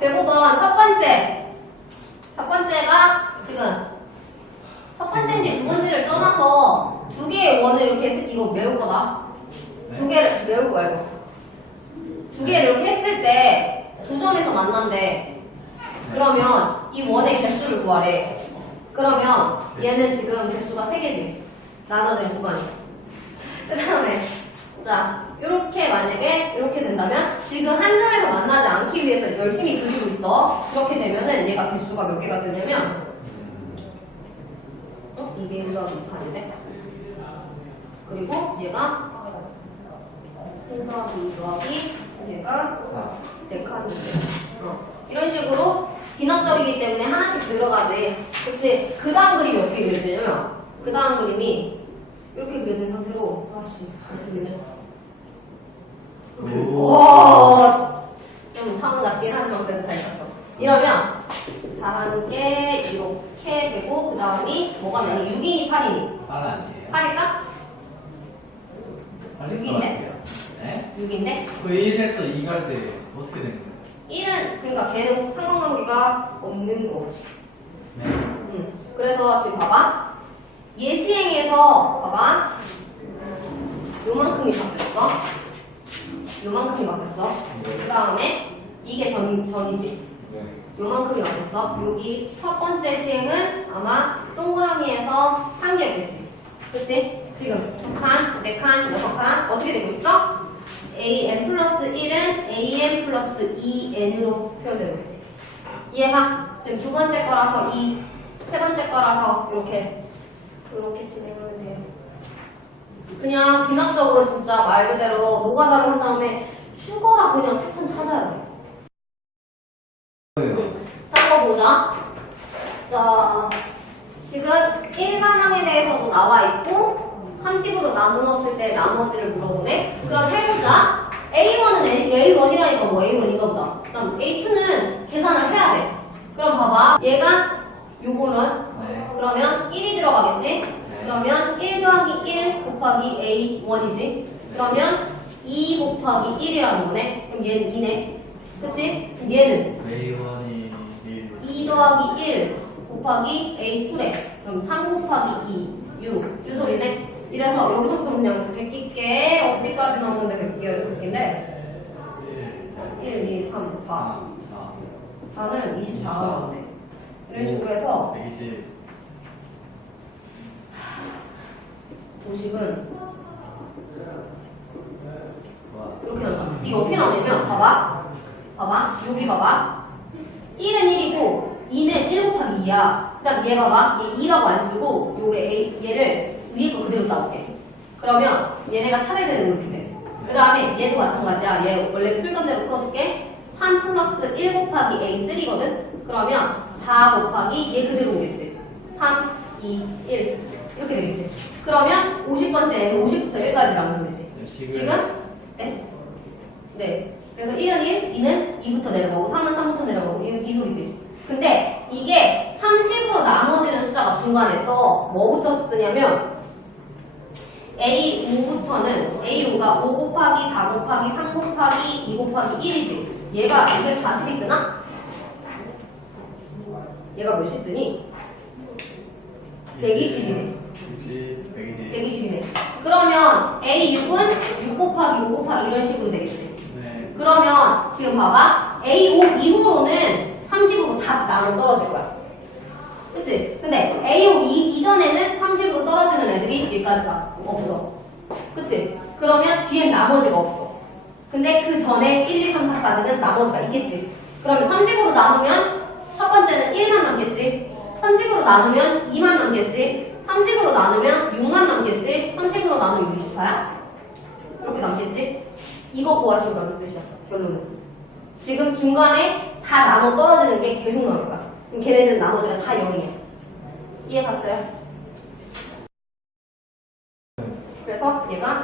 105번 첫 번째. 첫 번째가 지금 첫 번째인지 두 번째를 떠나서 두 개의 원을 이렇게 했, 이거 외울 거다. 두 개를 외울 거야 이거. 두 개를 이렇게 했을 때 두 점에서 만난대. 그러면 이 원의 개수를 구하래. 그러면 얘는 지금 개수가 세 개지. 나눠진 구간이. 그 다음에 자 이렇게 만약에 된다면 지금 한 점에서 만나지 않기 위해서 열심히 그리고 있어. 그렇게 되면은 얘가 개수가 몇 개가 되냐면 어? 이게 1 더하기 2칸인데 그리고 얘가 1 더하기 2 더하기 얘가 4칸인데 어. 이런 식으로 비납적이기 때문에 하나씩 들어가지 그치 그 다음 그림이 어떻게 그려지냐면 그 다음 그림이 이렇게 그려진 상태로 아씨 이렇게 오. 와, 좀 상은 낮긴 하지만 그래도 잘 봤어 이러면 잘하는 게 이렇게 되고 그 다음이 뭐가 되니 6이니 8이니 빨 아니에요? 8일까? 빨릴 육인데? 것 같아요. 네? 6인데 그 1에서 2갈 때 어떻게 된 거예요? 1은 그러니까 걔는 상관관계가 없는 거지 네. 응. 그래서 지금 봐봐. 예시행에서 봐봐. 요만큼이 바뀌었어. 요만큼이 바뀌었어. 그 다음에 이게 전, 전이지. 네. 요만큼이 바뀌었어. 여기 첫 번째 시행은 아마 동그라미에서 한 개였겠지. 그치? 지금 두 칸, 네 칸, 여섯 칸 어떻게 되고 있어? an 플러스 1은 an 플러스 2n으로 표현되고 있지. 이해가? 지금 두 번째 거라서 2, 세 번째 거라서 이렇게 이렇게 진행하면 돼요. 그냥 비납적으로 진짜 말 그대로 노가다를 한 다음에 죽어라 그냥 패턴 찾아야 돼. 딴거 보자. 자, 지금 일반항에 대해서도 나와 있고 30으로 나누었을 때 나머지를 물어보네. 그럼 해보자. A1은 A1이라니까 뭐 A1인가 보다. 그다음 A2는 계산을 해야 돼. 그럼 봐봐. 얘가 요거는 네. 그러면 1이 들어가겠지? 그러면 1 더하기 1 곱하기 A1이지? 그러면 2 곱하기 1이라는 거네? 그럼 얘는 2네? 그치? 그럼 얘는 A1이 1. 2 더하기 1 곱하기 A2래. 그럼 3 곱하기 2, 6. 이 소리네? 이래서 여기서부터 그냥 100개, 어디까지 나오는데 100개, 100개인데? 1. 1, 2, 3, 4. 4. 4는 24가 나오네. 이런 식으로 해서 120. 50은 와. 이렇게 나온다. 이게 어떻게 나오냐면, 봐봐. 봐봐. 여기 봐봐. 1은 1이고, 2는 1 곱하기 2야. 그 다음 얘 봐봐. 얘 2라고 안 쓰고, 요게 A, 얘를 위에 거 그대로 따올게. 그러면 얘네가 차례대로 이렇게 돼. 그 다음에 얘도 마찬가지야. 얘 원래 풀던 대로 풀어줄게. 3 플러스 1 곱하기 A3거든? 그러면 4 곱하기 얘 그대로 오겠지. 3, 2, 1. 이렇게 되겠지. 그러면 50번째는 50부터 1까지라는 소리지. 지금? 네? 네. 그래서 1은 1, 2는 2부터 내려가고 3은 3부터 내려가고 이, 이 소리지. 근데 이게 30으로 나눠지는 숫자가 중간에 떠 뭐부터 뜨냐면 A5부터는 A5가 5 곱하기 4 곱하기 3 곱하기 2 곱하기 1이지. 얘가 240이 뜨나? 얘가 몇이 뜨니? 120이네. 120. 120. 120이네. 그러면 A6은 6 곱하기 5 곱하기 이런 식으로 되겠지. 네. 그러면 지금 봐봐. A5 이후로는 30으로 다 나눠 떨어질 거야. 그치? 근데 A5 이, 이전에는 30으로 떨어지는 애들이 여기까지가 없어. 그치? 그러면 뒤엔 나머지가 없어. 근데 그 전에 1, 2, 3, 4까지는 나머지가 있겠지. 그러면 30으로 나누면 첫 번째는 1만 남겠지. 30으로 나누면 2만 남겠지. 30으로 나누면 6만 남겠지. 30으로 나누면 64야? 이렇게 남겠지? 이거 구하시라는 뜻이야, 결론은. 지금 중간에 다 나눠 떨어지는 게 계속 나올 거야. 그럼 걔네들은 나머지가 다 0이야. 이해 갔어요? 그래서 얘가 33이 나와.